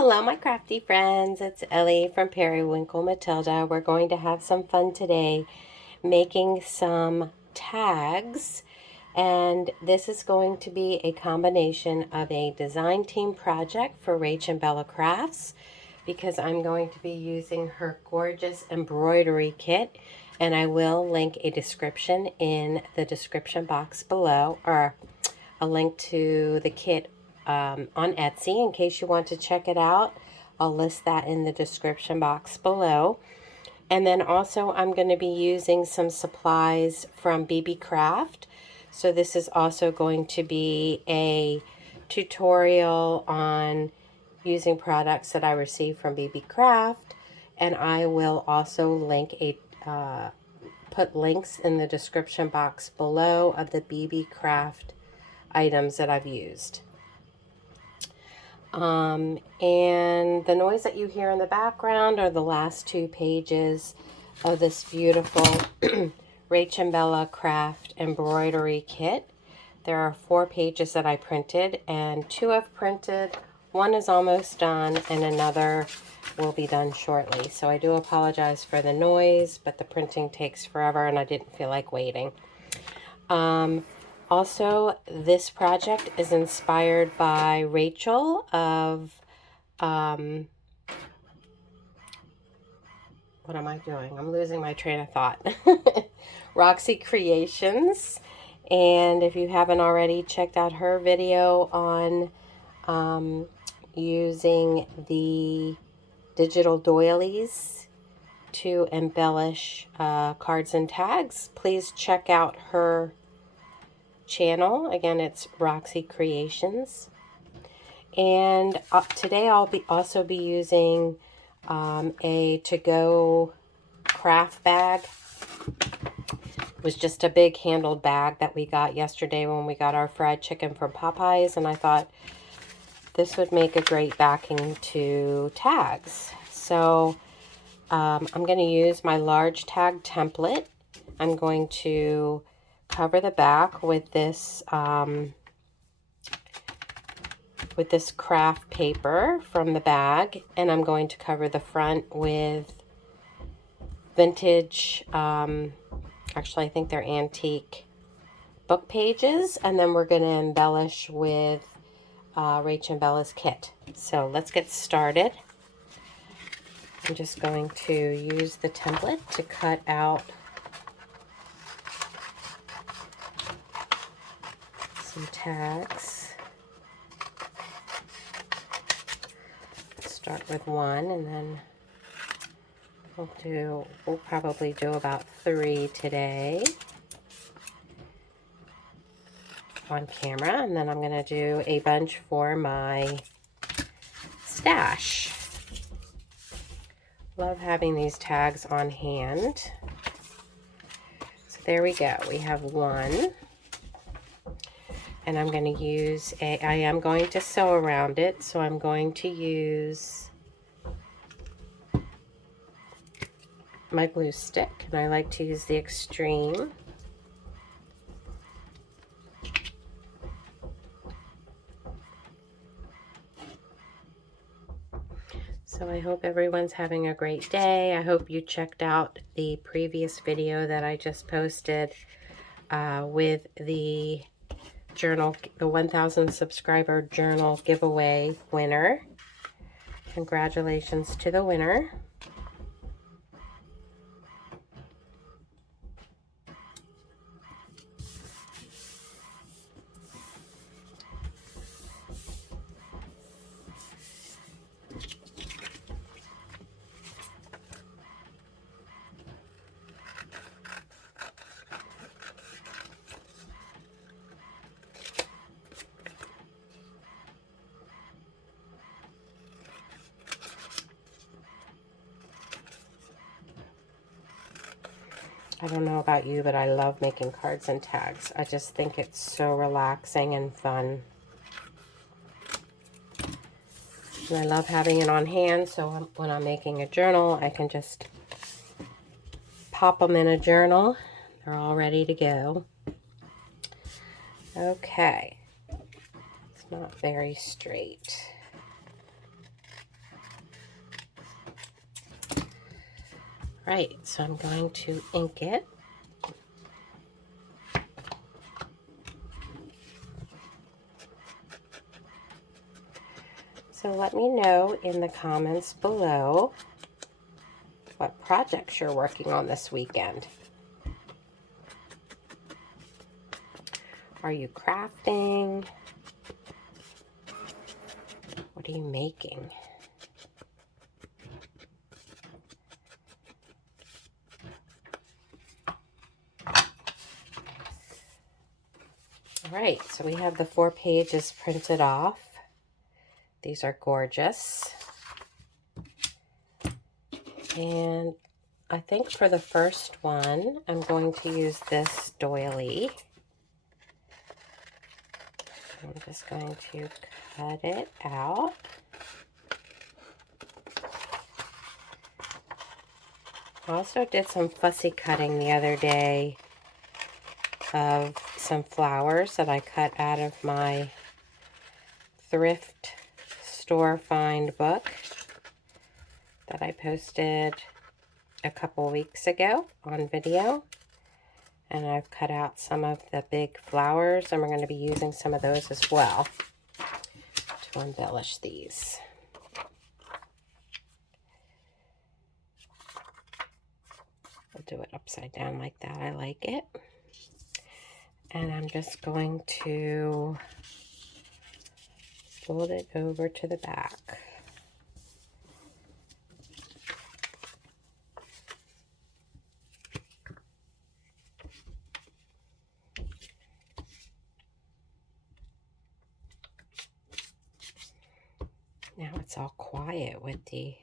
Hello, my crafty friends. It's Ellie from Periwinkle Matilda. We're going to have some fun today making some tags. And this is going to be a combination of a design team project for Rachandbella Crafts because I'm going to be using her gorgeous embroidery kit. And I will link a description in the description box below, or a link to the kit on Etsy in case you want to check it out. I'll list that in the description box below. And then also I'm going to be using some supplies from Beebeecraft. So this is also going to be a tutorial on using products that I received from Beebeecraft. And I will also link put links in the description box below of the Beebeecraft items that I've used. And the noise that you hear in the background are the last 2 pages of this beautiful Rachandbella Craft embroidery kit. There are 4 pages that I printed, and 2 I've printed. 1 is almost done, and another will be done shortly. So I do apologize for the noise, but the printing takes forever, and I didn't feel like waiting. Also, this project is inspired by Rachel of, what am I doing? I'm losing my train of thought. Roxy Creations. And if you haven't already checked out her video on using the digital doilies to embellish cards and tags, please check out her channel. Again, it's Roxy Creations. And today I'll also be using a to-go craft bag. It was just a big handled bag that we got yesterday when we got our fried chicken from Popeyes, and I thought this would make a great backing to tags. So I'm going to use my large tag template. I'm going to cover the back with this craft paper from the bag, and I'm going to cover the front with vintage, actually I think they're antique book pages, and then we're going to embellish with Rachandbella's kit. So let's get started. I'm just going to use the template to cut out some tags. Start with 1, and then we'll probably do about 3 today on camera, and then I'm going to do a bunch for my stash. Love having these tags on hand. So there we go. We have 1. And I'm going to use I am going to sew around it, so I'm going to use my glue stick, and I like to use the Extreme. So I hope everyone's having a great day. I hope you checked out the previous video that I just posted with the journal, the 1,000 subscriber journal giveaway winner. Congratulations to the winner. I don't know about you, but I love making cards and tags. I just think it's so relaxing and fun. And I love having it on hand, so when I'm making a journal, I can just pop them in a journal. They're all ready to go. Okay. It's not very straight. Right, so I'm going to ink it. So let me know in the comments below what projects you're working on this weekend. Are you crafting? What are you making? All right, so we have the 4 pages printed off. These are gorgeous. And I think for the first one, I'm going to use this doily. I'm just going to cut it out. I also did some fussy cutting the other day of some flowers that I cut out of my thrift store find book that I posted a couple weeks ago on video. And I've cut out some of the big flowers, and we're going to be using some of those as well to embellish these. I'll do it upside down like that. I like it. And I'm just going to fold it over to the back. Now it's all quiet with the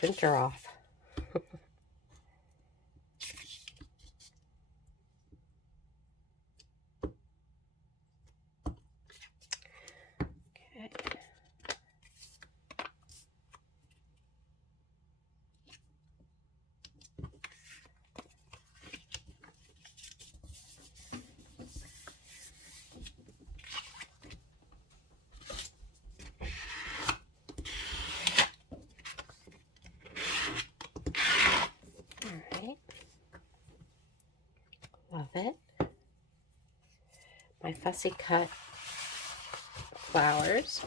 printer off. Okay. Love it. My fussy cut flowers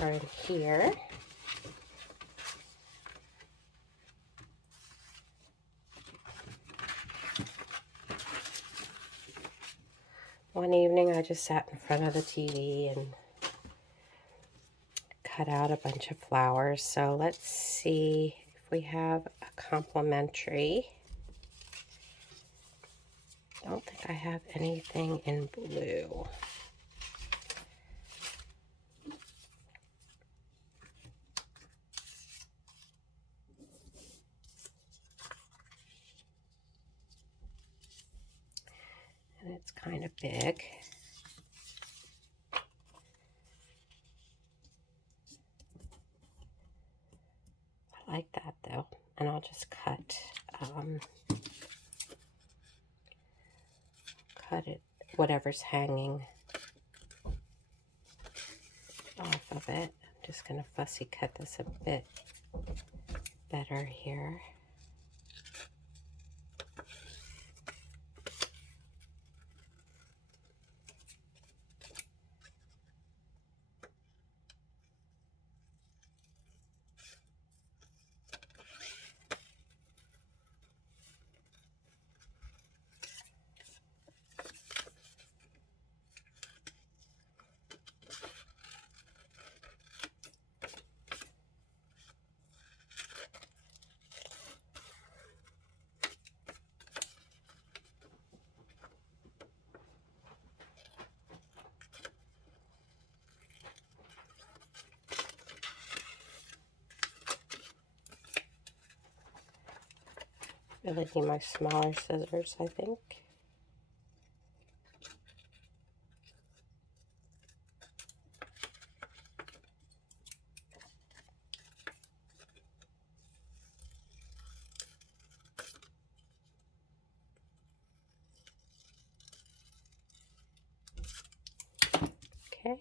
are in here. One evening I just sat in front of the TV and cut out a bunch of flowers. So let's see if we have a complimentary. I don't think I have anything in blue. And it's kind of big. I like that though. And I'll just cut it, whatever's hanging off of it. I'm just going to fussy cut this a bit better here. Really need my smaller scissors, I think. Okay.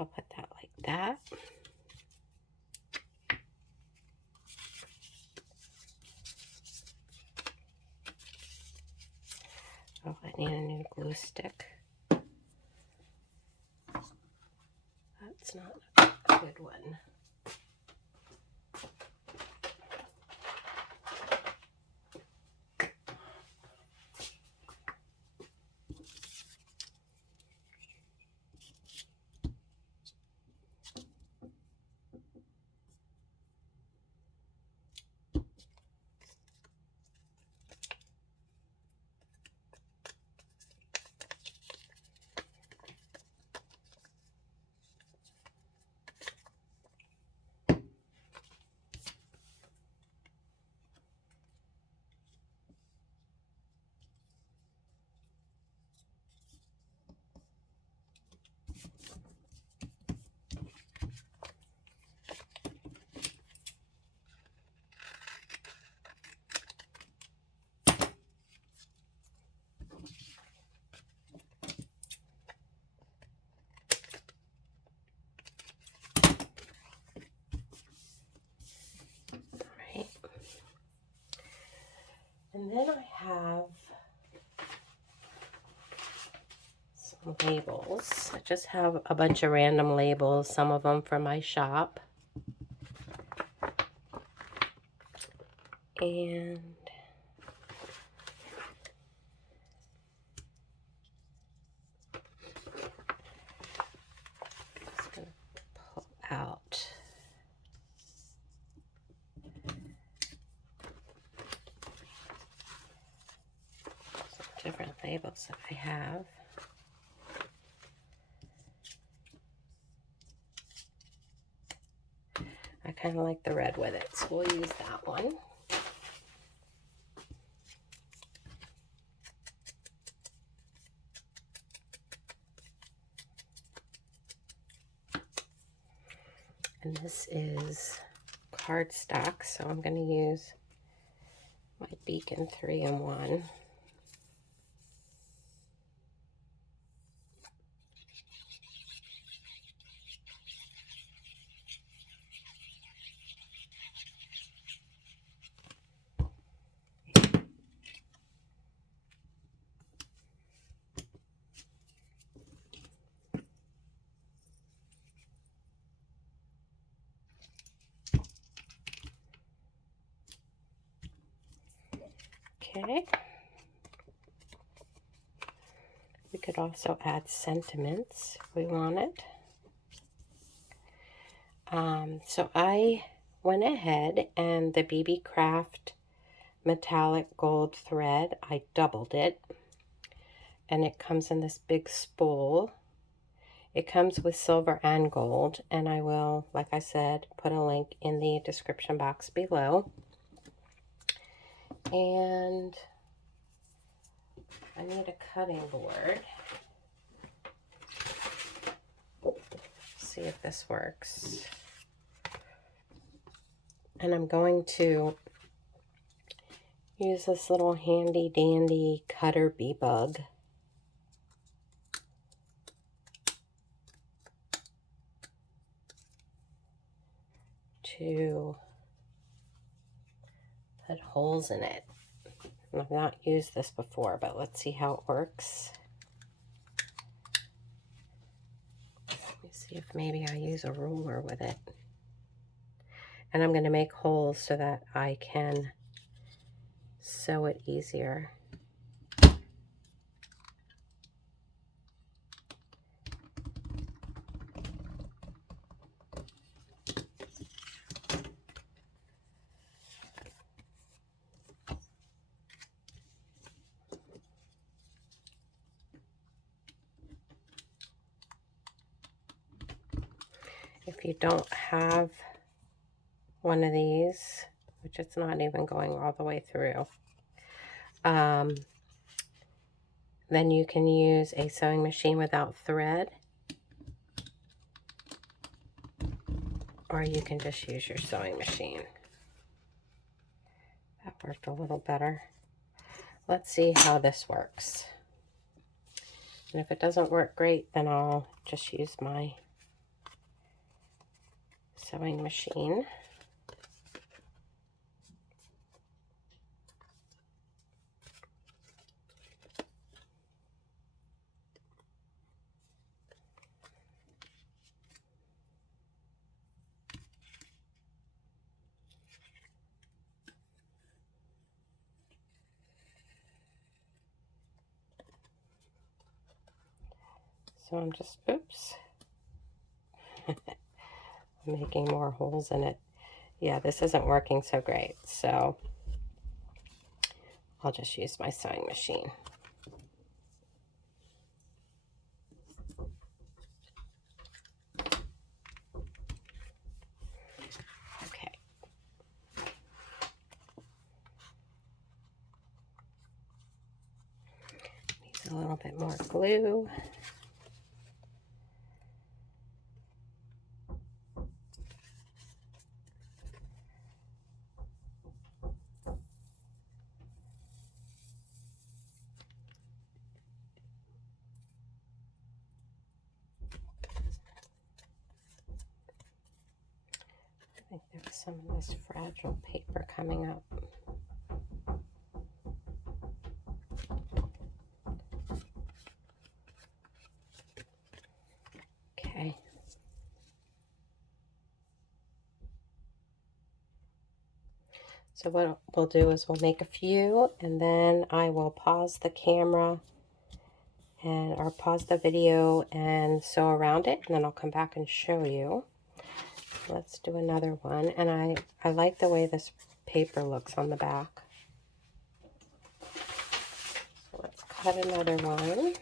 I'll put that like that. Oh, I need a new glue stick. That's not a good one. And then I have some labels. I just have a bunch of random labels, some of them from my shop. And I'm just going to pull out different labels that I have. I kind of like the red with it, so we'll use that one. And this is cardstock, so I'm going to use my Beacon 3-in-1. Okay. We could also add sentiments if we wanted. So I went ahead and the Beebeecraft metallic gold thread, I doubled it. And it comes in this big spool. It comes with silver and gold. And I will, like I said, put a link in the description box below. And I need a cutting board. See if this works. And I'm going to use this little handy dandy cutter bee bug. To put holes in it. I've not used this before, but let's see how it works. Let me see if maybe I use a ruler with it. And I'm going to make holes so that I can sew it easier. If you don't have one of these, which it's not even going all the way through, then you can use a sewing machine without thread, or you can just use your sewing machine. That worked a little better. Let's see how this works. And if it doesn't work great, then I'll just use my sewing machine. So I'm just, oops, I'm making more holes in it. Yeah, this isn't working so great, so I'll just use my sewing machine. Okay. Needs a little bit more glue. I think there's some of this fragile paper coming up. Okay. So what we'll do is we'll make a few, and then I will pause the camera or pause the video and sew around it, and then I'll come back and show you. Let's do another one, and I like the way this paper looks on the back. So let's cut another one.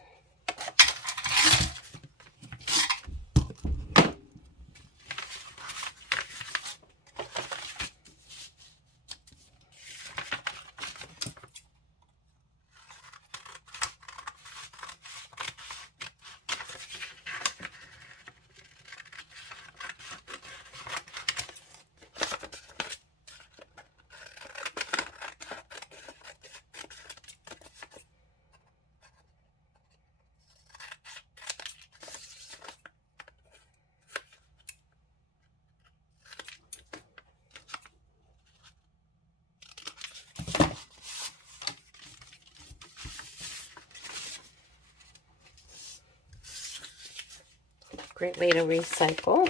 Great way to recycle.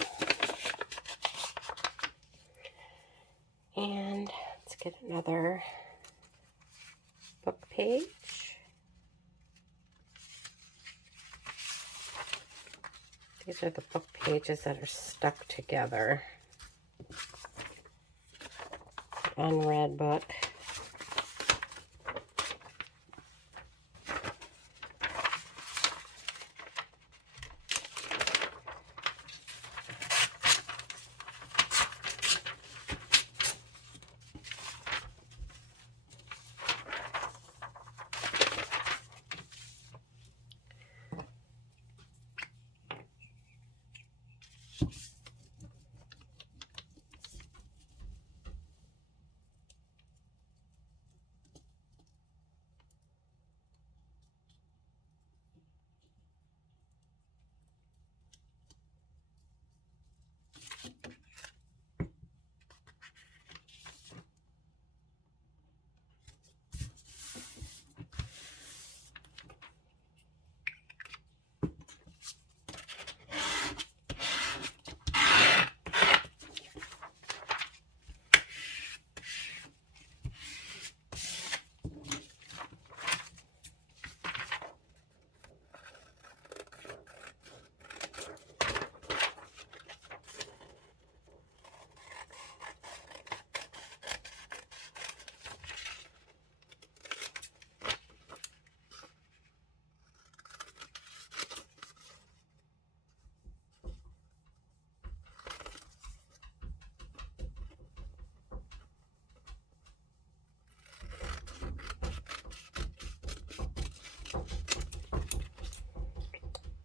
And let's get another book page. These are the book pages that are stuck together. Unread book.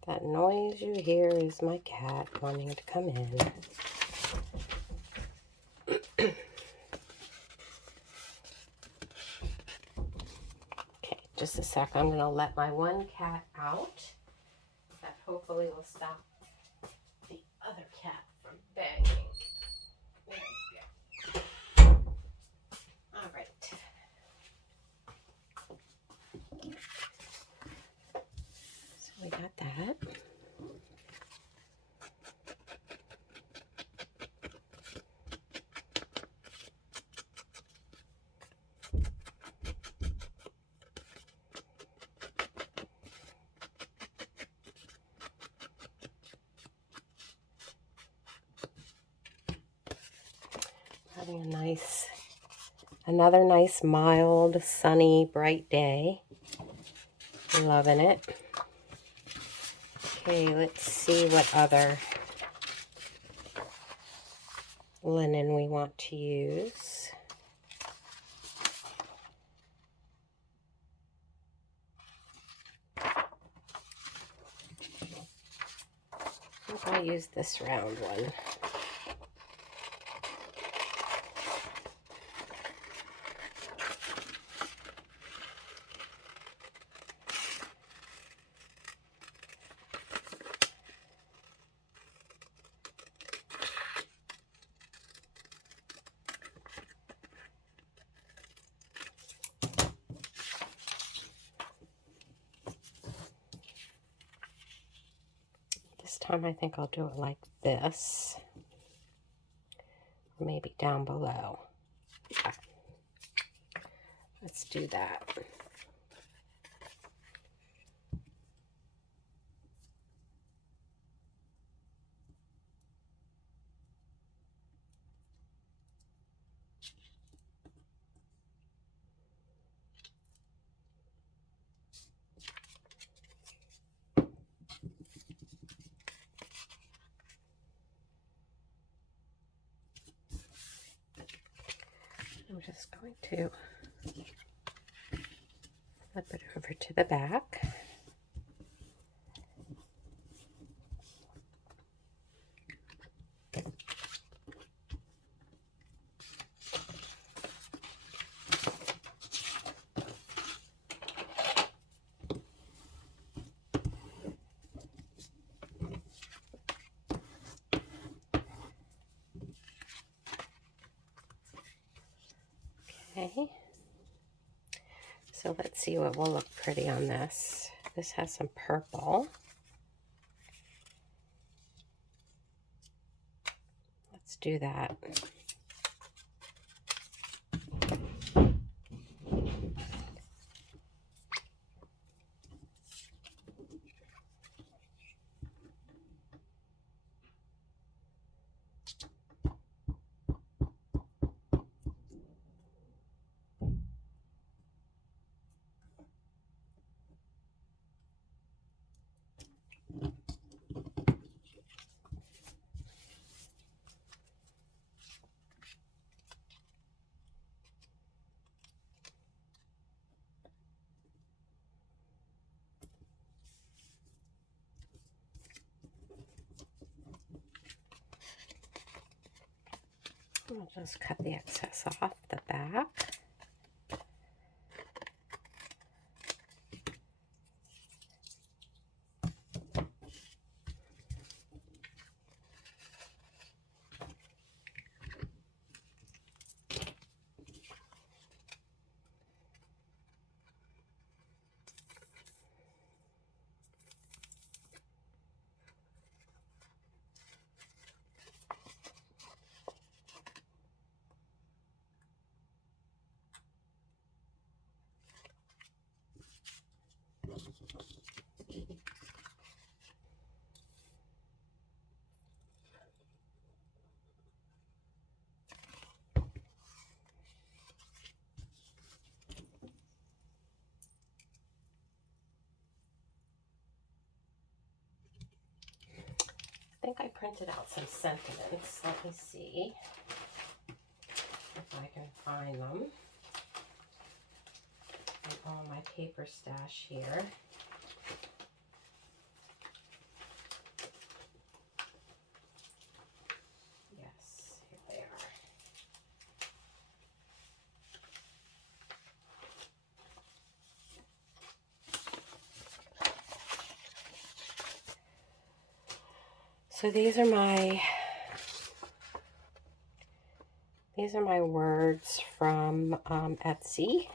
That noise you hear is my cat wanting to come in. Okay, just a sec. I'm going to let my one cat out. That hopefully will stop the other cat from banging. that. Having another nice, mild, sunny, bright day. Loving it. Okay, let's see what other linen we want to use. I think I'll use this round one. This time I think I'll do it like this, or maybe down below. Okay. Let's do that. I'm just going to flip it over to the back. Okay, so let's see what will look pretty on this. This has some purple. Let's do that. I'll just cut the excess off the back. I think I printed out some sentiments. Let me see if I can find them in all my paper stash here. Yes, here they are. So these are my words from Etsy.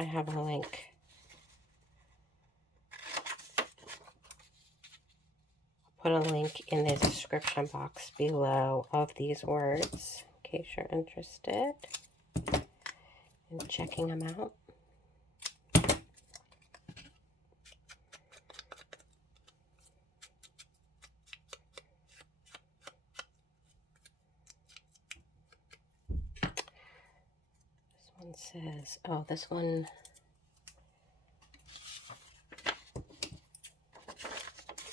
I have a link. Put a link in the description box below of these words in case you're interested in checking them out. This one says, oh, this one,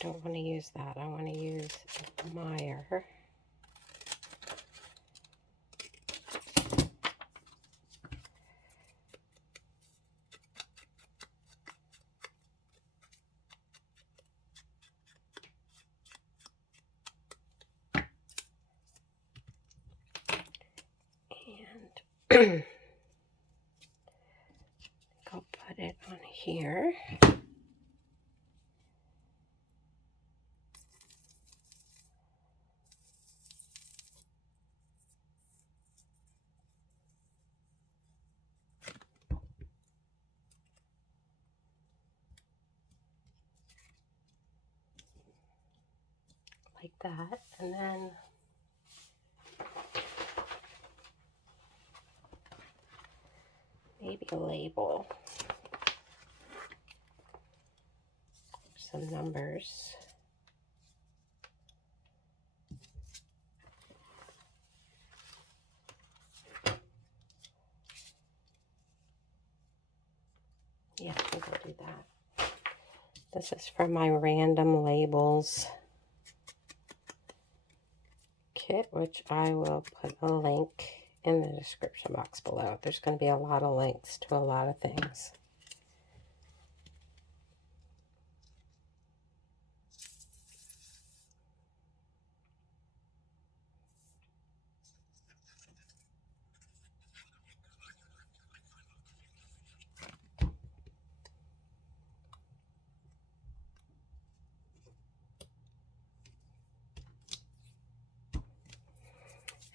don't want to use that. I want to use Meyer. And I'll put it on here. Like that, and then maybe a label, some numbers. Yeah, I think I'll do that. This is from my random labels kit, which I will put a link in the description box below. There's going to be a lot of links to a lot of things.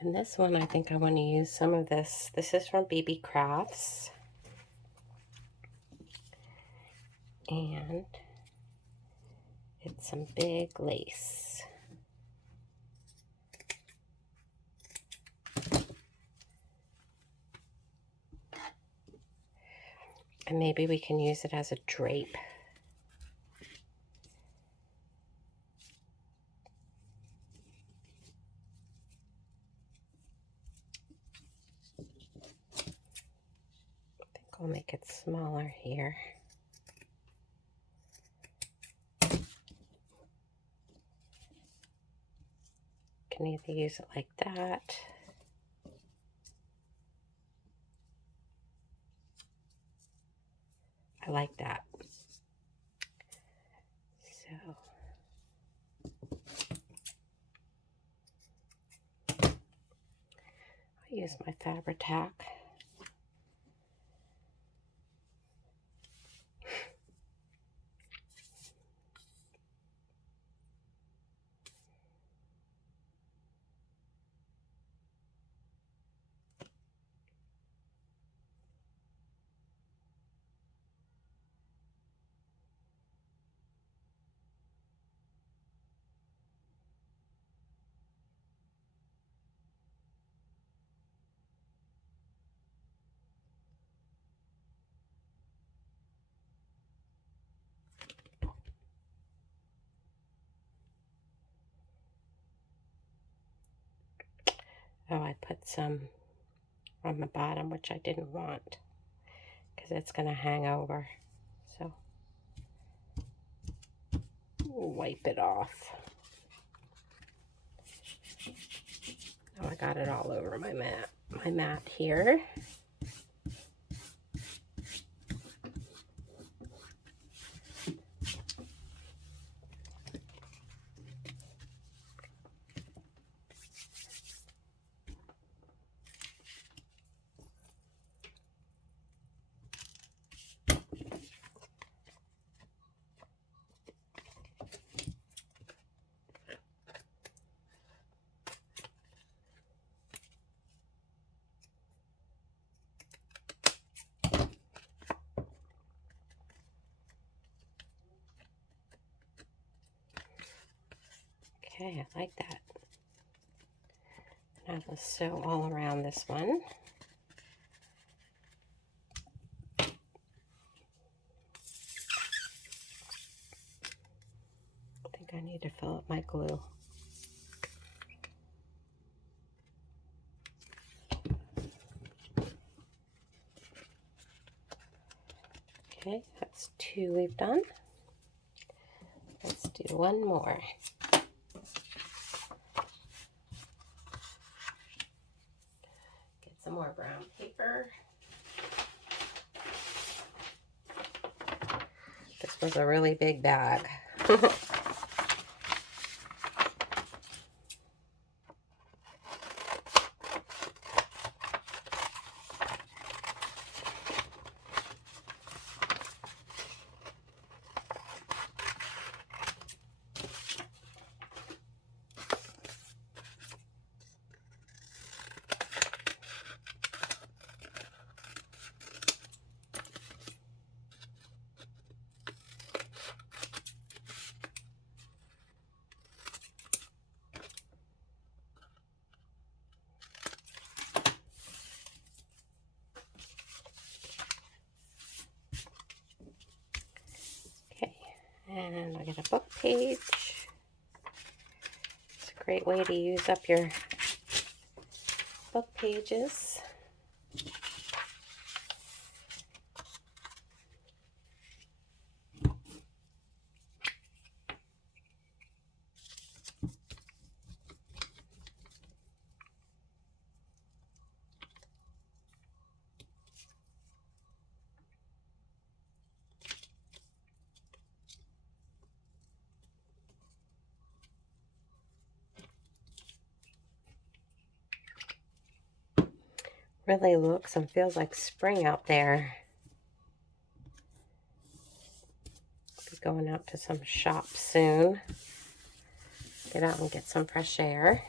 And this one, I think I want to use some of this. This is from Beebeecraft. And it's some big lace. And maybe we can use it as a drape. I think I'll make it smaller here. Can either use it like that. I like that. So I'll use my Fabri-Tac. Oh, I put some on the bottom, which I didn't want because it's going to hang over. So wipe it off. Oh, I got it all over my mat here. Okay, I like that. And I will sew all around this one. I think I need to fill up my glue. Okay, that's 2 we've done. Let's do one more. Get some more brown paper. This was a really big bag. And I get a book page. It's a great way to use up your book pages. Really looks and feels like spring out there. Be going out to some shops soon. Get out and get some fresh air.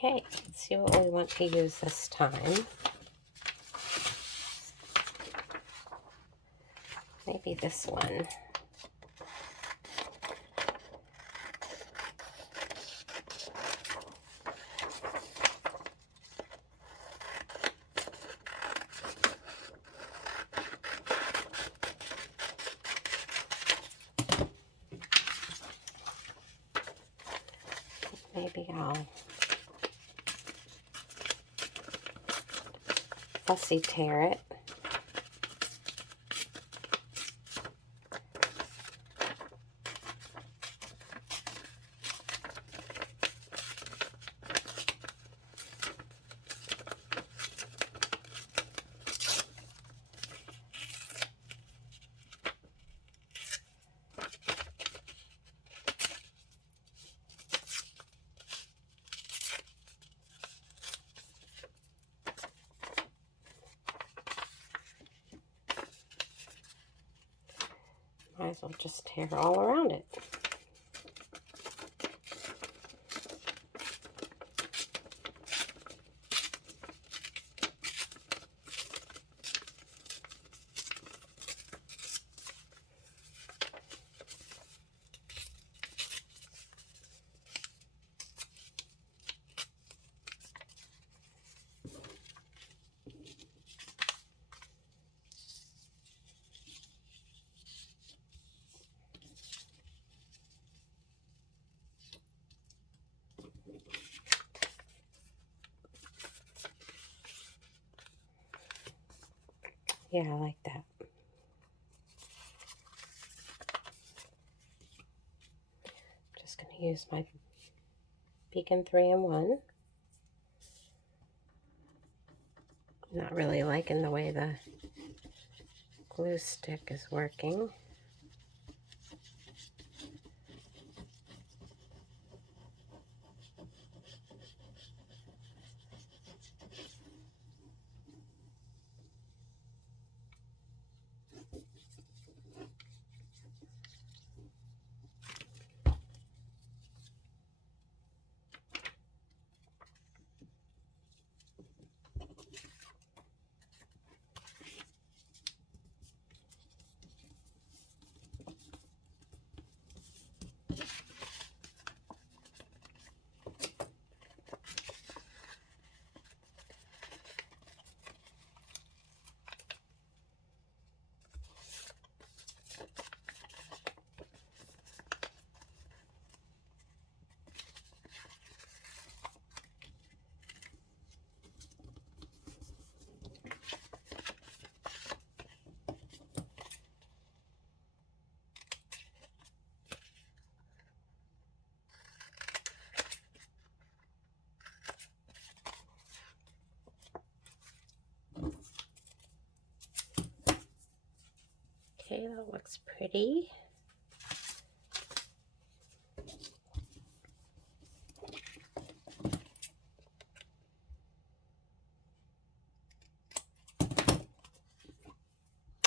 Okay, let's see what we want to use this time. Maybe this one. Maybe I'll fussy tear it. Might as well just tear all around it. Yeah, I like that. Just going to use my Beacon 3-in-1. Not really liking the way the glue stick is working. Okay, that looks pretty.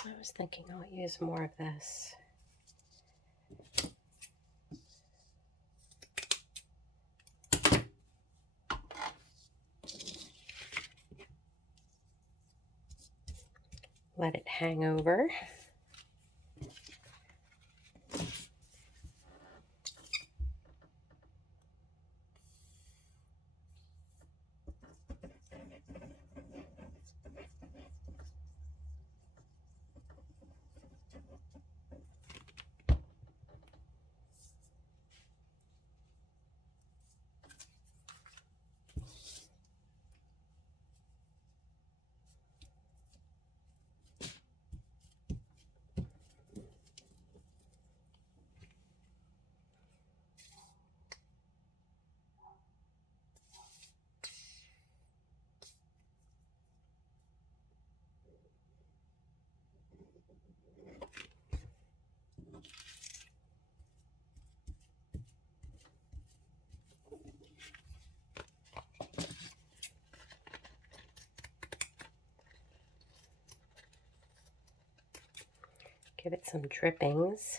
I was thinking I'll use more of this. Let it hang over. Give it some drippings.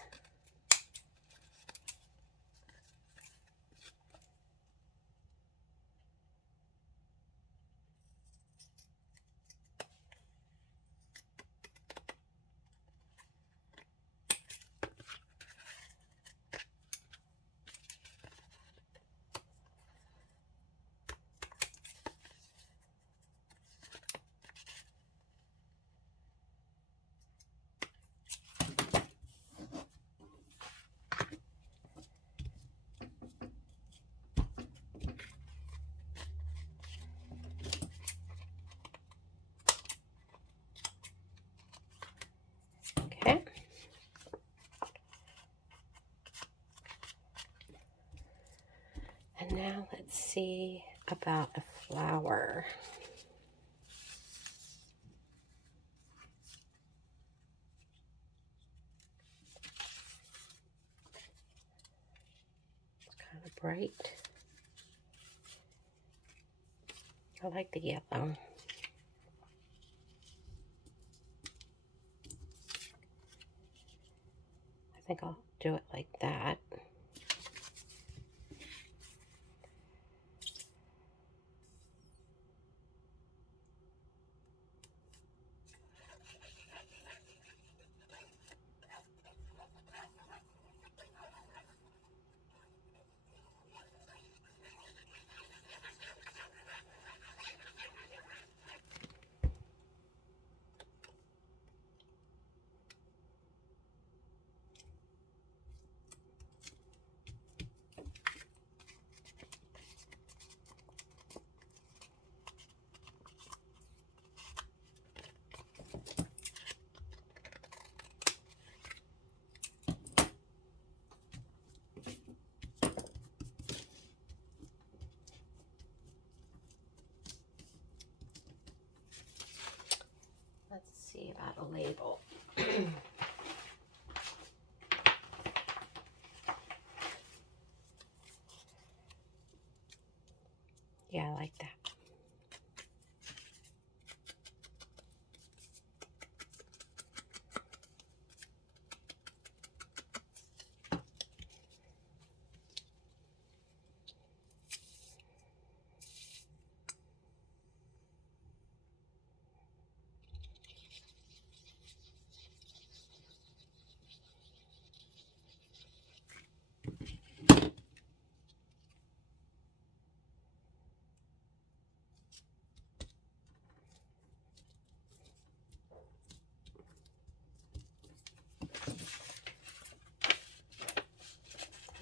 Okay. And now let's see about a flower. It's kind of bright. I like the yellow. I think I'll do it like that. see about a label. Yeah, I like that.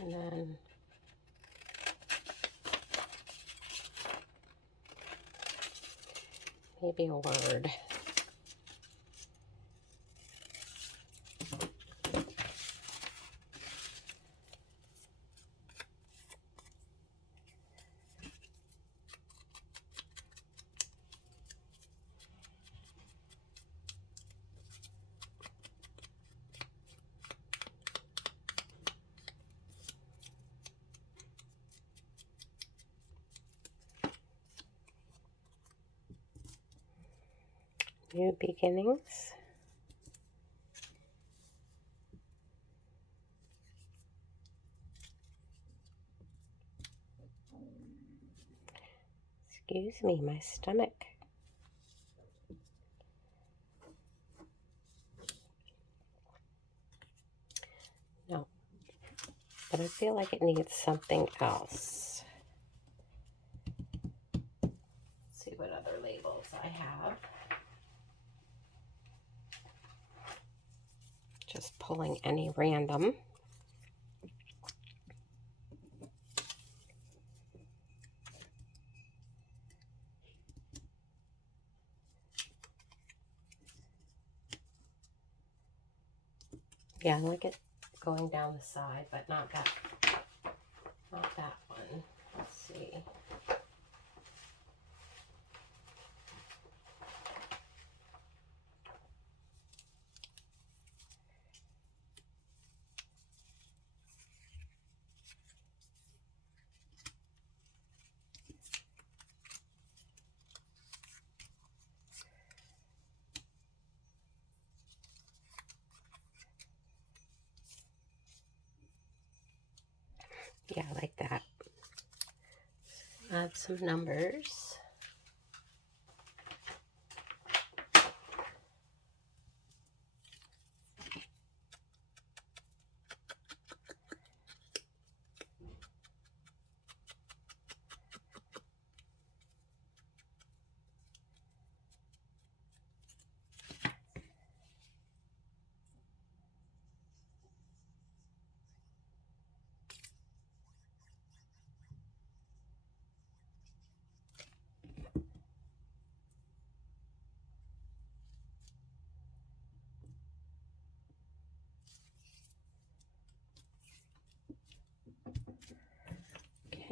And then maybe a word. New beginnings. Excuse me, my stomach. No, but I feel like it needs something else. Let's see what other labels I have. Just pulling any random. Yeah, I like it going down the side, but not that one. Let's see. Yeah, I like that. Add some numbers.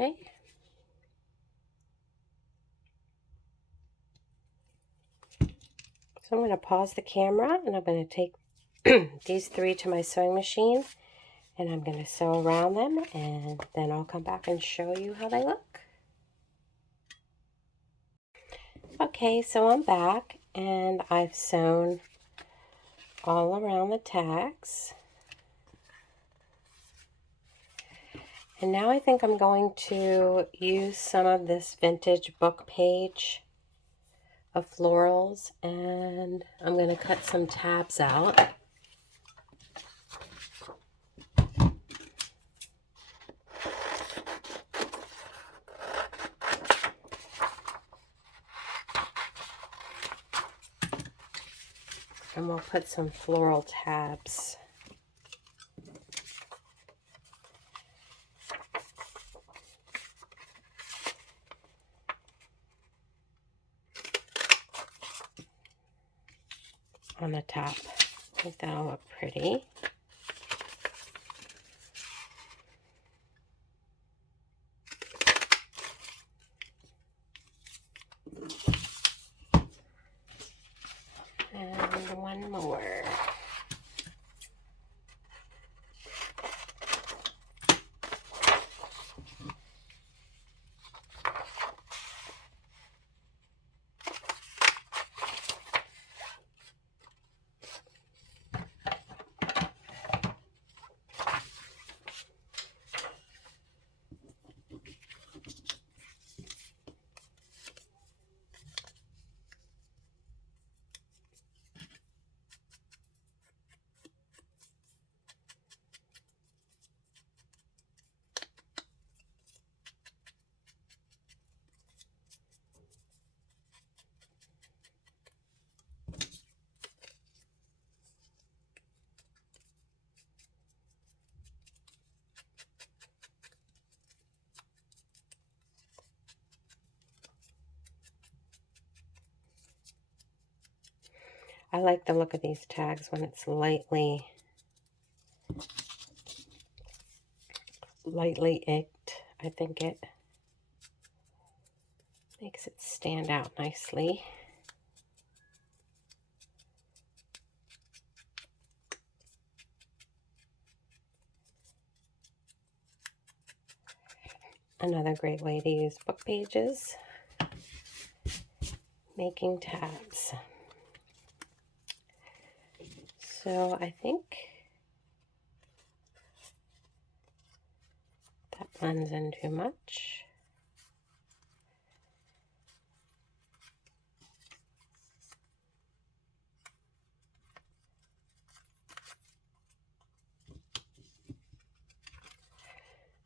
Okay. So I'm going to pause the camera and I'm going to take these 3 to my sewing machine and I'm going to sew around them and then I'll come back and show you how they look. Okay, so I'm back and I've sewn all around the tags. And now I think I'm going to use some of this vintage book page of florals and I'm going to cut some tabs out. And we'll put some floral tabs. On the top. I think that'll look pretty. And I like the look of these tags when it's lightly inked. I think it makes it stand out nicely. Another great way to use book pages, making tabs. So I think that blends in too much.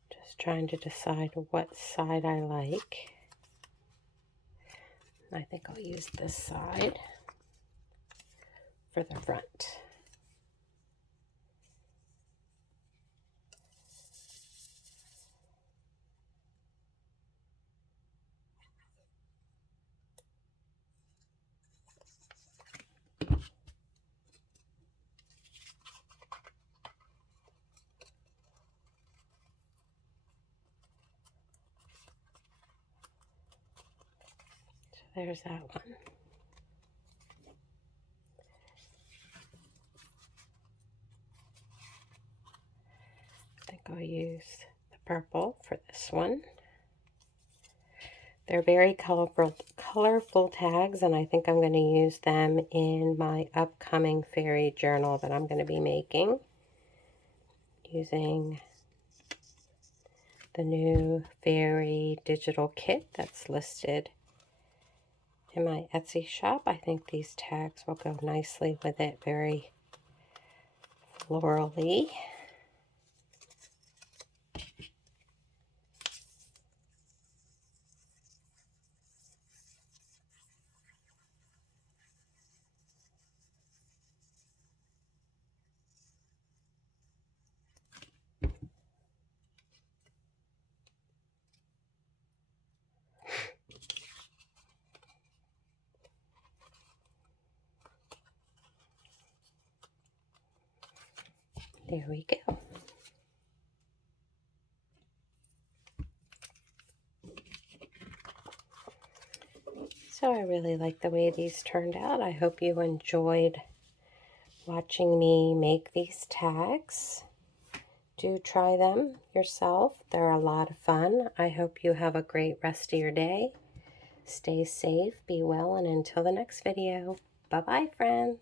Just trying to decide what side I like. I think I'll use this side for the front. There's that one. I think I'll use the purple for this one. They're very colorful tags, and I think I'm going to use them in my upcoming fairy journal that I'm going to be making using the new fairy digital kit that's listed in my Etsy shop. I think these tags will go nicely with it, very florally. There we go. So I really like the way these turned out. I hope you enjoyed watching me make these tags. Do try them yourself. They're a lot of fun. I hope you have a great rest of your day. Stay safe, be well, and until the next video, bye-bye, friends.